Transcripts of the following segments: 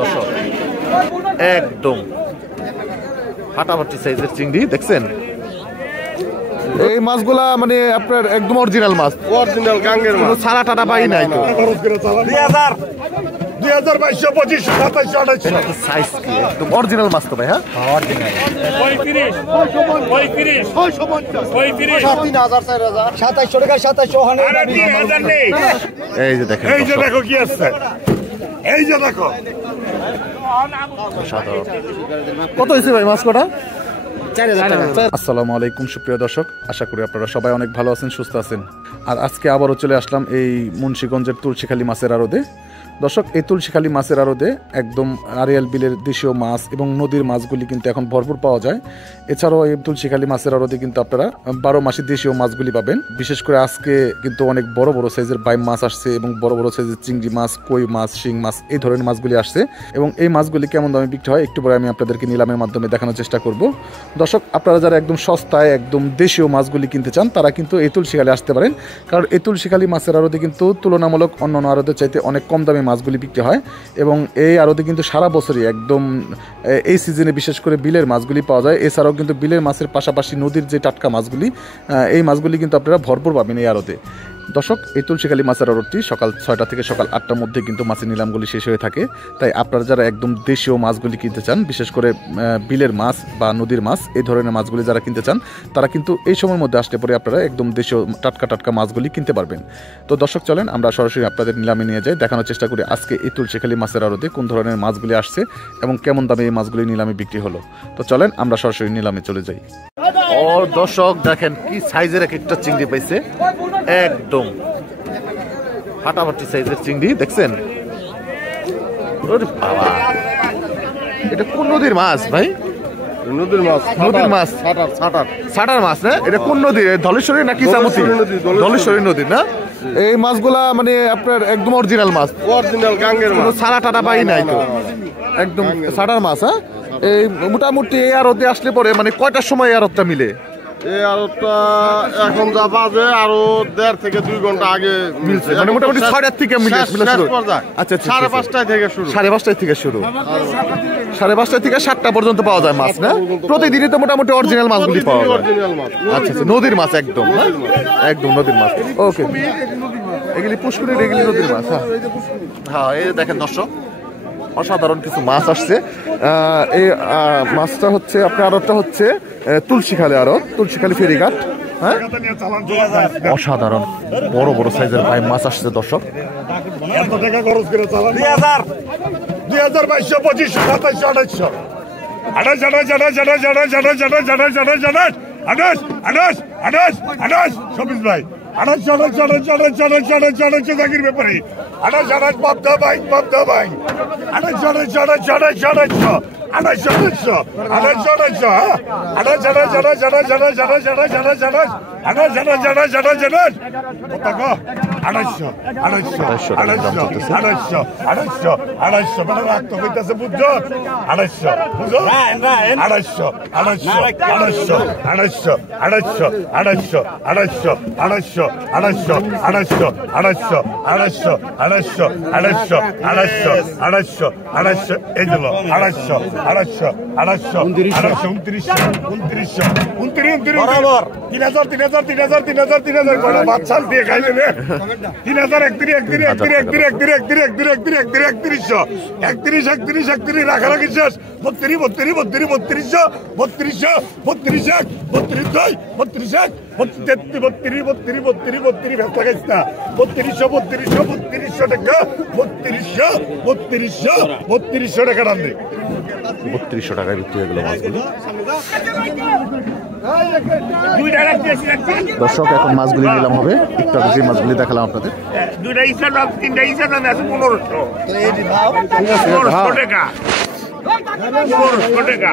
দর্শক একদম ফাটাফাটি সাইজের চিংড়ি দেখছেন। এই মাছগুলা মানে আপনার একদম অরিজিনাল মাছ, অরিজিনাল গাঙ্গের মাছ, ছাড়া টাটা পাই নাই তো। 2000 2200 2500 2700 সাইজ কি একদম অরিজিনাল মাছ তো ভাই? হ্যাঁ অরিজিনাল। 35 2700 টাকা 2700 নেই। এই যে দেখেন, এই যে দেখো কি আছে, এই যে দেখো কত হয়েছে ভাই মাছ কটা? 4000 টাকা। আসসালামু আলাইকুম সুপ্রিয় দর্শক, আশা করি আপনারা সবাই অনেক ভালো আছেন, সুস্থ আছেন। আর আজকে আবারও চলে আসলাম এই মুন্সিগঞ্জের তুলসীখালী মাছের আড়তে। দর্শক, এই তুলসীখালী মাছের আড়তে একদম আড়িয়াল বিলের দেশীয় মাছ এবং নদীর মাছগুলি কিন্তু এখন ভরপুর পাওয়া যায়। এছাড়াও এই তুলসীখালী মাছের আড়তে কিন্তু আপনারা 12 মাসে দেশীয় মাছগুলি পাবেন। বিশেষ করে আজকে কিন্তু অনেক বড় বড় সাইজের বাইম মাছ আসছে এবং বড় বড় সাইজের চিংড়ি মাছ, কই মাছ, শিং মাছ, এই ধরনের মাছগুলি আসছে। এবং এই মাছগুলি কেমন দামে বিক্রি হয় একটু পরে আমি আপনাদেরকে নিলামের মাধ্যমে দেখানোর চেষ্টা করব। দর্শক, আপনারা যারা একদম সস্তায় একদম দেশীয় মাছগুলি কিনতে চান তারা কিন্তু এই তুলসীখালী আসতে পারেন, কারণ এই তুলসীখালী মাছের আড়তে কিন্তু তুলনামূলক অন্যান্য আড়তের চাইতে অনেক কম দামে মাছগুলি বিক্রি হয়। এবং এই আড়তে কিন্তু সারা বছরই একদম এই সিজনে বিশেষ করে বিলের মাছগুলি পাওয়া যায়। এছাড়াও কিন্তু বিলের মাছের পাশাপাশি নদীর যে টাটকা মাছগুলি, এই মাছগুলি কিন্তু আপনারা ভরপুর পাবেন এই আড়তে। দর্শক, এই তুলসীখালী মাছের আড়তটি সকাল 6টা থেকে সকাল 8টার মধ্যে কিন্তু মাছের নিলামগুলি শেষ হয়ে থাকে। তাই আপনারা যারা একদম দেশীয় মাছগুলি কিনতে চান, বিশেষ করে বিলের মাছ বা নদীর মাছ, এই ধরনের মাছগুলি যারা কিনতে চান তারা কিন্তু এই সময়ের মধ্যে আসলে পরে আপনারা একদম দেশীয় টাটকা টাটকা মাছগুলি কিনতে পারবেন। তো দর্শক, চলেন আমরা সরাসরি আপনাদের নিলামে নিয়ে যাই, দেখানোর চেষ্টা করি আজকে এই তুলসীখালী মাছের আড়তে কোন ধরনের মাছগুলি আসছে এবং কেমন দামে এই মাছগুলি নিলামে বিক্রি হলো। তো চলেন আমরা সরাসরি নিলামে চলে যাই। ও দর্শক, দেখেন কি সাইজের এক একটা চিংড়ি পাইছে, একদম ফাটাফাটি সাইজের চিংড়ি দেখছেন। বাবা, এটা কোন নদীর মাছ ভাই? নদীর মাছ, নদীর মাছ, ছাটার মাছ না? এটা কোন নদী? ধলেশ্বরী নাকি চামতি? ধলেশ্বরী নদীর না? এই মাছগুলা মানে আপনার একদম অরিজিনাল মাছ, অরিজিনাল গাঙ্গের মাছ, ছাড়া টাটা পাই নাই তো, একদম ছাটার মাছ। হ্যাঁ, এই মোটামুটি এই আড়তে আসলে পরে মানে কয়টার সময় এই আড়তটা মিলে? এই আড়তটা এখন যা বাজে আরো 1.5 থেকে 2 ঘন্টা আগে মিলছে, মানে মোটামুটি 6টার থেকে মিলে শুরু। আচ্ছা, 5:30 থেকে শুরু, 5:30 থেকে শুরু, 5:30 থেকে 7টা পর্যন্ত পাওয়া যায় মাছ না? প্রতিদিনই তো মোটামুটি অরিজিনাল মাছগুলি পাওয়া যায়। আচ্ছা, নদীর মাছ, একদম একদম নদীর মাছ। ওকে, এগুলি পুষ্করিণীর, এগুলি নদীর মাছ। হ্যাঁ, এই দেখেন দর্শক, অসাধারণ কিছু মাছ আসছে। এই মাছটা হচ্ছে আপনার আড়তটা হচ্ছে তুলসীখালী আড়ত, তুলসীখালী ফেরিঘাট। হ্যাঁ, অসাধারণ বড় বড় সাইজের ভাই মাছ আসছে দর্শক। 2000 2200 2500 2700 28 শোভিস ভাই, 28 জাকির ব্যাপারে 28 বাপদা ভাই 3000 বাচ্চাল দিয়ে খাইলে 3000 31 রাখারাখি শেষ। 32 টাকা 3200 টাকা দাম দেয়। 3200 টাকায় বিক্রি হয়ে গেল মাছগুলো। দর্শক, এখন মাছগুলি নিলাম হবে, একটু আগে যে মাছগুলি দেখালাম আপনাদের। 2টা ইসার নাম 3টা ইসার নাম আছে 1500 টাকা। 1500 টাকা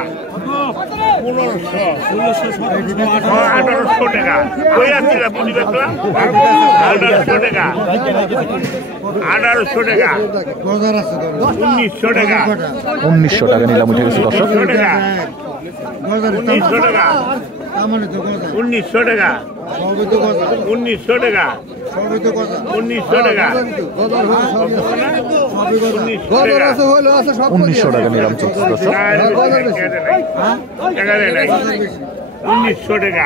1800 টাকা ওই আছে না বুঝি বেতলা 1800 টাকা 1900 টাকা 1900 টাকা 1900 টাকা নিলাম উঠে গেছে দর্শক। 1900 টাকা 1900 টাকা 1900 টাকা 1900 টাকা 1900 টাকা নিলাম চলছে দর্শক। 1900 টাকা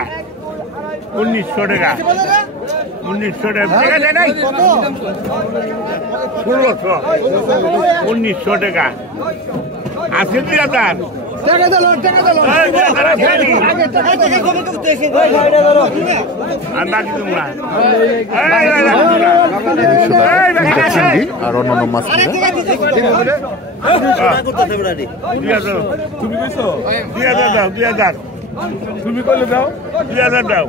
1900 টাকা 1900 টাকা আছে 2000 চিংড়ি আর অন্যান্য মাছ কিনে তুমি করলে দাও 2000 দাও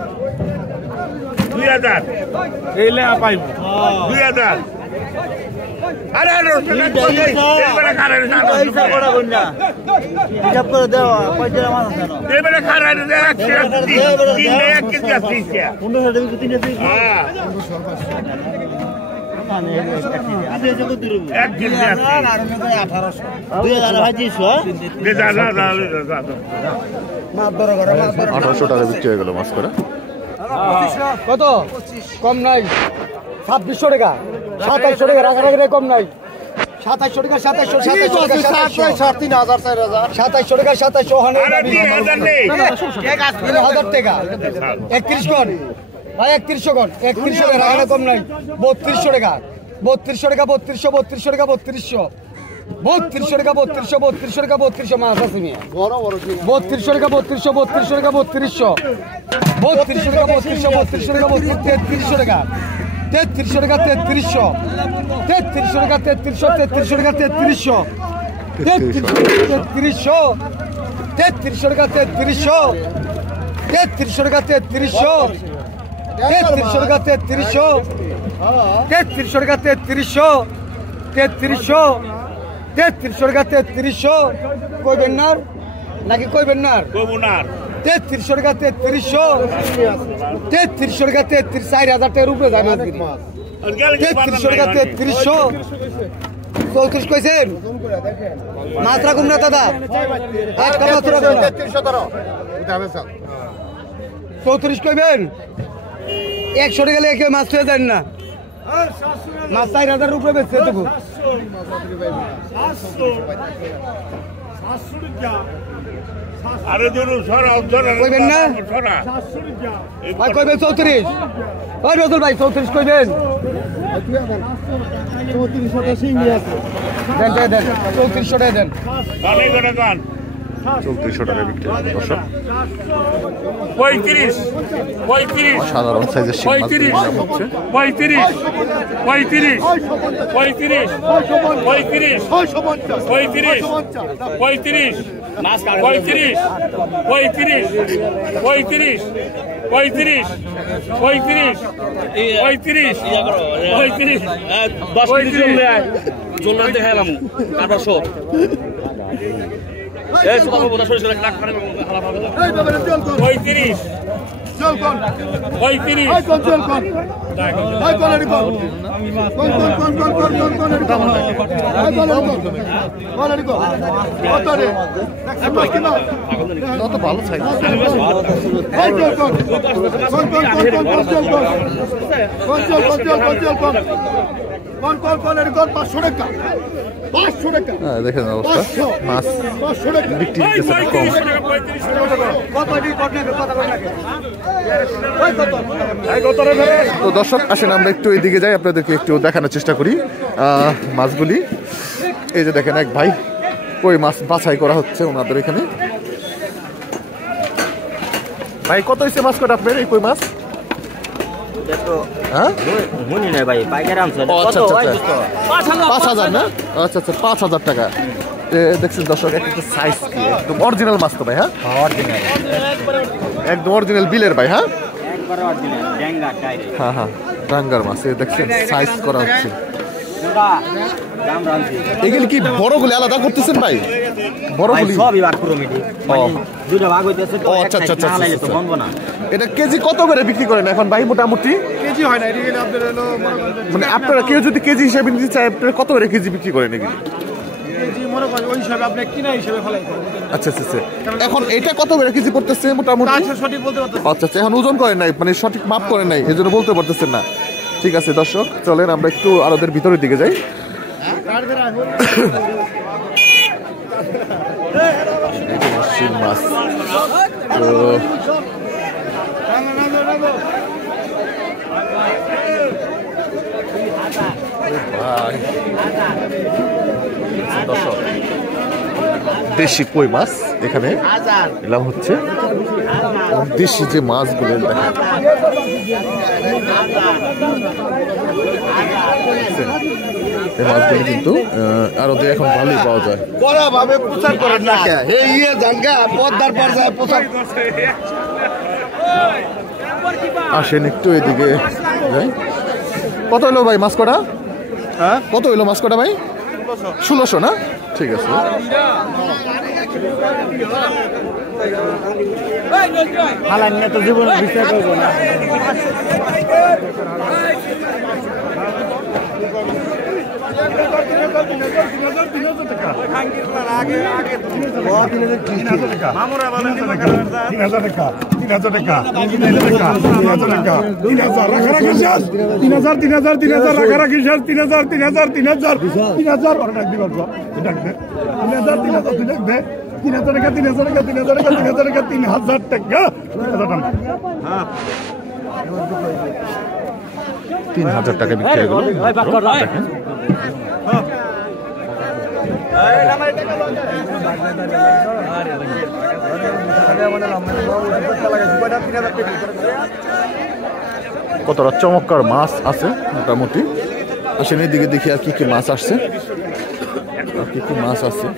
2000 এইলে পাইব 2000 আরে এবারে খারাপ হিসাব করা কই না হিসাব করে দাও কয়টা মাছ আছে না এবারে খারাপ দে 1 কেজি আছে 1500 টাকা 3 কেজি হ্যাঁ এক কেজি আছে 1800 2000 ভাজিস দে দাদা মাছ ধরো করে 1800 টাকা বিক্রি হয়ে গেল মাছ করে। কত কম নাই 2600 টাকা 2700 টাকা রাখারাখি কম নাই 2700 টাকা 2700 টাকা 2700 আরে 3000 নেই 1000 টাকা 31 কোন ভাই 3100 কোন 3100 টাকা রাখারাখি কম নাই 3200 টাকা 3200 টাকা 3200 টাকা 3200 টাকা 3200 টাকা 3200 মাছ আছে মিয়া বড় বড় 3200 টাকা 3200 টাকা 3200 টাকা 3300 টাকা 3300 টাকা 3300 টাকা 3300 টাকা 3300 টাকা 3300 টাকা 3300 টাকা 3300 টাকা 3300 টাকা 3300 কইবেন না নাকি কইবেন না কবুনার 3300 টাকা 3300 টাকা 4000 টাকার উপরে যায় মাছ 3300 টাকা 3300 34 কইছেন মাছ রাখুন না দাদা একটা মাছ রাখুন না 34 কইবেন 100 টাকা লেগে মাছ হয়ে যান না মাছ 4000 উপরে বেচতে দেবো আরে ধরুন সরা কইবেন না ভাই কইবেন 34 ওই রজল ভাই 34 কইবেন 3400 টাকা সিঙ্গি আছে দেন 3400 টাকা দেন অনেক টাকা গান 3400 টাকা বিক্রি হয়ে গেল দর্শক। 35 সাধারণ সাইজের শিং মাছ নিলাম হচ্ছে 35 কত ভালো সাইজ দেখেন অবস্থা মাছ বিক্রি কম। তো দর্শক আসেন আমরা একটু এইদিকে যাই, আপনাদেরকে একটু দেখানোর চেষ্টা করি মাছগুলি। এই যে দেখেন এক ভাই কই মাছ বাছাই করা হচ্ছে ওনাদের এখানে। ভাই কত হয়েছে মাছ কটা আপনার এই কই মাছ? হ্যাঁ 5000 না? আচ্ছা আচ্ছা 5000 টাকা। দেখছেন দর্শক একটা সাইজ কি একদম অরিজিনাল মাছ তো ভাই। হ্যাঁ একদম অরিজিনাল বিলের ভাই। হ্যাঁ হ্যাঁ হ্যাঁ ডাঙ্গার মাছ দেখছেন সাইজ করা হচ্ছে। এগুলি কি বড়গুলি আলাদা করতেছেন ভাই? বড়গুলি আচ্ছা আচ্ছা আচ্ছা। এটা কেজি কত করে বিক্রি করেন এখন ভাই? মোটামুটি কেজি হয় না মানে আপনারা কেউ যদি কেজি হিসেবে নিতে চায় আপনারা কত করে কেজি বিক্রি করেন এগুলি? কেজি মনে করেন ওই হিসাবে আপনি কিনা হিসাবে ফেলাই আচ্ছা আচ্ছা আচ্ছা। এখন এটা কত করে কেজি পড়তেছে মোটামুটি? সঠিক বলতে পারতেছি। আচ্ছা আচ্ছা, এখন ওজন করেন নাই, মানে সঠিক মাপ করেন নাই, এই জন্য বলতে পারতেছেন না। ঠিক আছে দর্শক, চলেন আমরা একটু আরদের ভিতরের দিকে যাই। শিং মাছ তো ভাই, দর্শক দেশি কই মাছ এখানে এলাম হচ্ছে, দেশি যে মাছগুলো দেখেন, এই মাছগুলো কিন্তু আরো এখন ভালোই পাওয়া যায়। ভাবে প্রচার করেন না কে হে ইয়ে জানগা পদ্মার পর যায় প্রচার। আসেন একটু এদিকে যাই। কত হলো ভাই মাছ কটা? হ্যাঁ কত হলো মাছ কটা ভাই? 1600 না? ঠিক আছে। তো জীবন বিচার করবো না। $3000 টাকা বিক্রি হয়ে গেল। দেখেন কতটা চমৎকার মাছ আছে মোটামুটি। আসেন এদিকে দেখি আর কি কি মাছ আসছে, আর কি কি মাছ আছে।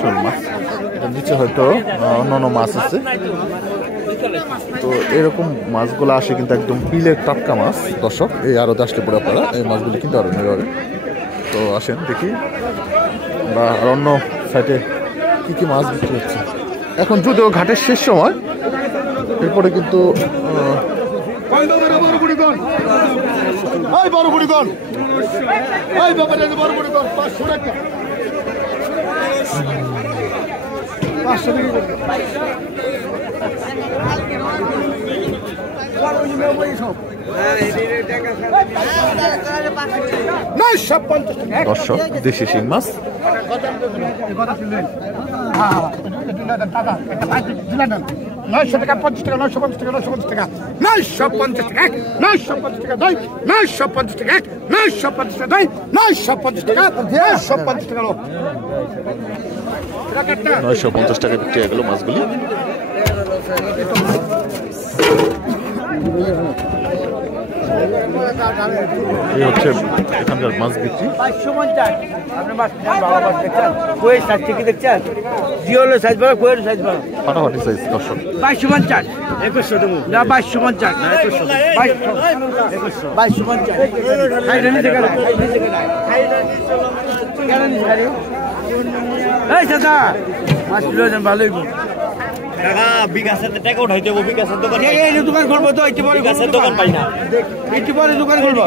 শোল মাছ, নিচে হয়তো অন্যান্য মাছ আছে। তো এরকম মাছগুলো আসে কিন্তু একদম বিলের টাটকা মাছ। দর্শক এই আরো আসলে পরে আপনারা এই মাছগুলি কিন্তু আরো নেওয়া হবে। তো আসেন দেখি বা অন্য সাইডে কি কি মাছ বিক্রি হচ্ছে। এখন যদিও ঘাটের শেষ সময়, এরপরে কিন্তু দর্শক দেশি শিং মাছ $950 বিক্রি হয়ে গেল মাছগুলি। এই হচ্ছে এখানকার মাছ বিক্রি। 550 আপনি মাছ ভালো মাছ দেখছেন, কই সাইজ থেকে দেখছেন, জিওলো সাইজ বড়, কোয়ের সাইজ বড়, ফাটাফাটি সাইজ দর্শক। 550 2100 দেবো না, 550 না 2100 2250 খাইরানি থেকে না, খাইরানি ছাড়ি। এই দাদা মাছ কিলো দেন ভালোই গো টাকা বিকাশের টাকা উঠাইতে হবে, বিকাশের দোকান এই দোকান করবো তো, একটু পরে বিকাশের দোকান পাই না, একটু পরে দোকান করবো।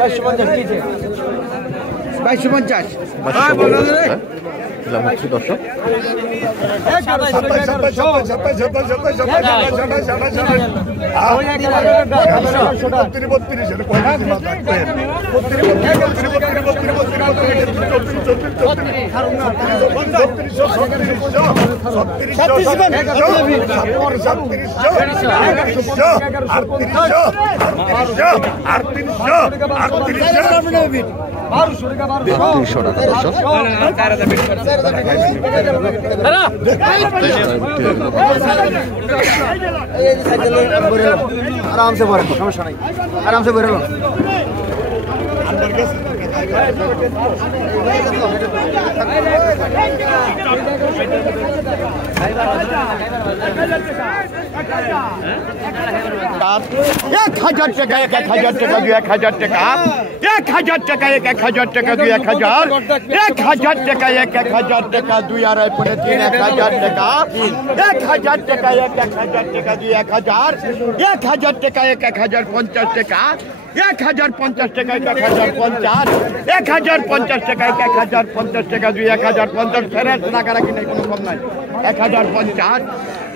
550 দিয়েছে 2250 হচ্ছে দর্শক। आराम से भरे समस्या नहीं, आराम से भरे लो। টাকা 1000 টাকা 1000 টাকা 1000 টাকা 1000 টাকা 1000 টাকা 2000 1000 টাকা 1000 টাকা 2 আড়াই পড়ে 3000 টাকা 1000 টাকা 1000 টাকা 2000 1000 টাকা 1050 টাকা 1050 টাকা 1050 1050 টাকা 1050 টাকা 2050 ফেরত টাকা রাখি নাই কোনো কম নাই 1050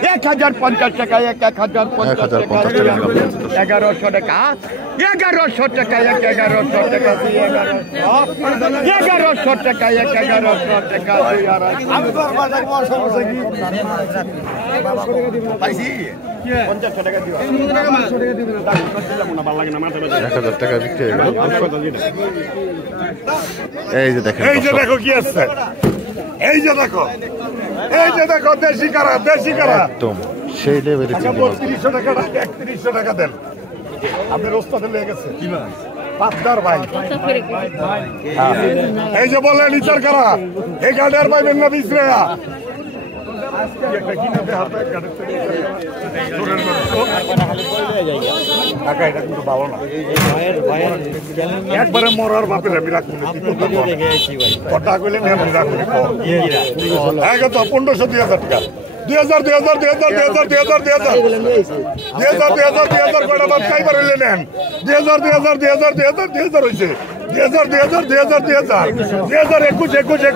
1050 টাকা 1050 টাকা 1100 টাকা 1100 টাকা 1100 টাকা 1100 টাকা 1100 টাকা পাইছি 50 টাকা দিও 1000 টাকা বিক্রি হয়ে গেল। এই যে দেখেন এই যে দেখো কি আছে, এই যে দেখো, এই যে দেখো দেশি কারা, দেশি কারা। একদম সেই লেভেলে চিংড়ি মাছ। 3200 টাকা 3100 টাকা দেন, আপনার ওস্তাদে লেগে গেছে কি মাছ? পাবদার ভাই। এই যে বললেন ইচার কারা, এই গাড়ির পাইবেন না বিছরেয়া। একবারে মরার বাপের বিরাট কথা কইলে 1500 2000 টাকা 2000 2000 2000 2000 2000 2000 কয়টা বাপ খাইবার হইলে নেন 2000 2000 2000 2000 2000 হইছে 2000 2000 2000 2000 2000 21 21 21 21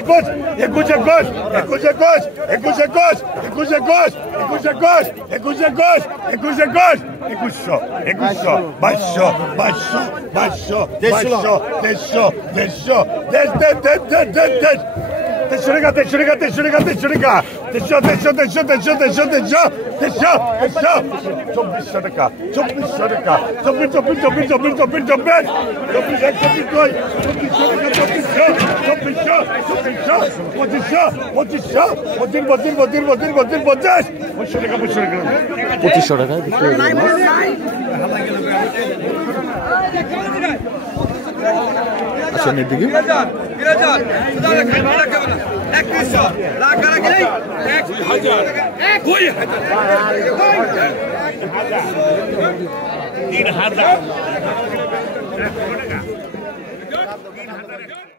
21 21 21 21 21 $2500 টাকায় বিক্রি হয়ে গেল। আচ্ছা এদিকে $3000